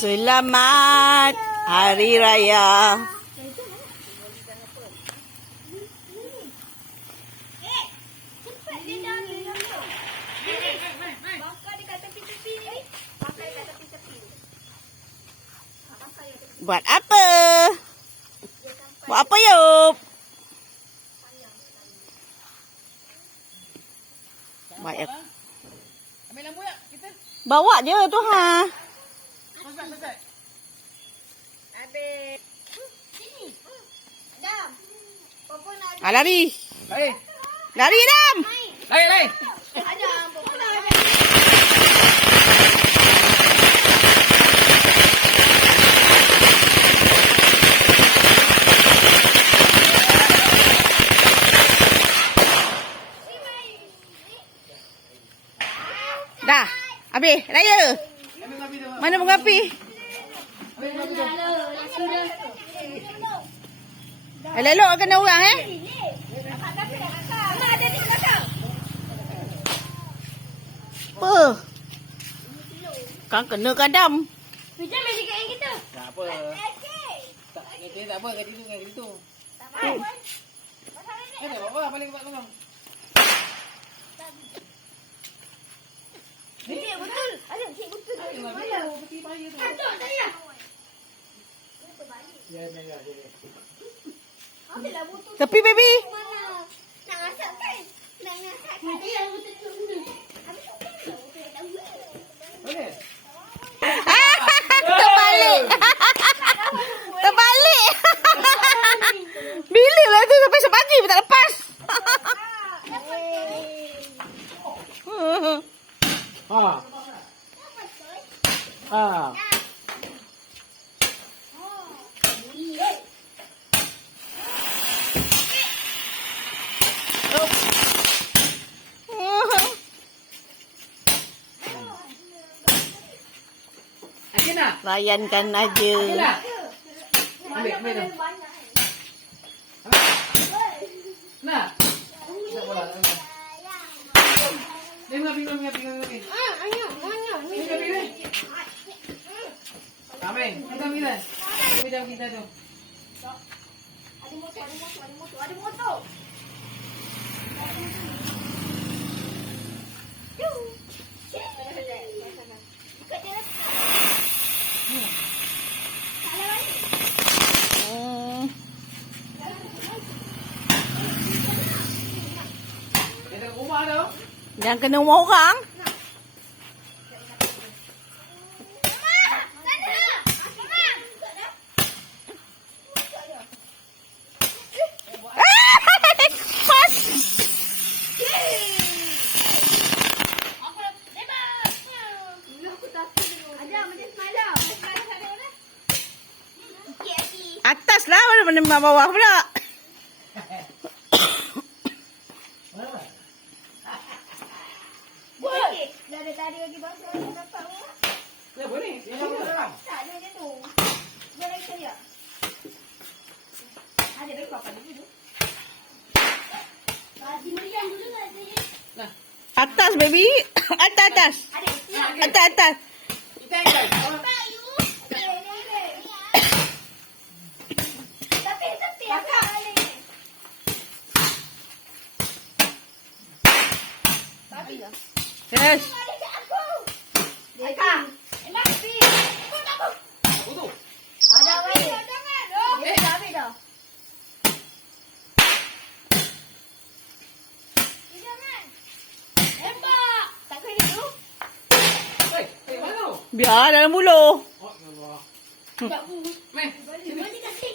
Selamat Hari Raya. Buat apa? Buat apa, Yop? Baik. Ambil lampu tak kita? Bawa je tu ha. Pasal. Habis. Sini. Adam. Popo nak. Lari. Lari. Lari, Adam. Lari. Adam. Popo nak. Dah. Habis. Raya. Ambil api tu. Mana bunga api? Ambil api tu. Elok-elok kena orang Apa? Kan kena kadam. Pijam beli kat yang kita. Tak apa. Tak apa kat situ. Tak apa. Tak apa, balik ke belakang. Cik betul. Ada cik betul. Mana? Peti bahaya tu. Aduh, saya. Ya. Ambillah botol. Tepi, baby. Mana? Nak masak kan? Nak masak kan? Nanti yang betul tu. Habis tu kan? Tak buat. Boleh? Terbalik. Terbalik. Bila lah tu sampai sepagi pun tak lepas. Ha. Akina. Layankan aja. Akina. Ambil tu. Nah. Tak bola. Dia mengapi. Amin. Kita kita tu. Ada motor. Kita ke rumah tu. Jangan kena rumah orang. Atas lah, mana bawah pula. Dah ada tadi lagi bangsa orang dapat rumah. Ya boleh. Dia nak dalam. Tak ada macam tu. Dia lagi sekali tak? Ada baik apa dulu. Bagi meriam dulu tak ada. Nah. Atas, baby. Atas. Ada. Atas. Kita ikut. Tapi aku balik. Babi lah. Yes. Ada kat aku. Eka. Enak pi. Aku. Apa tu? Ada balik. Jangan. Oh, dah habis dah. Jangan. Tembak. Tak kena tu. Mana tu? Biar dalam mulut. Oh, ya Allah. Tak bu. Meh. Boleh kasih.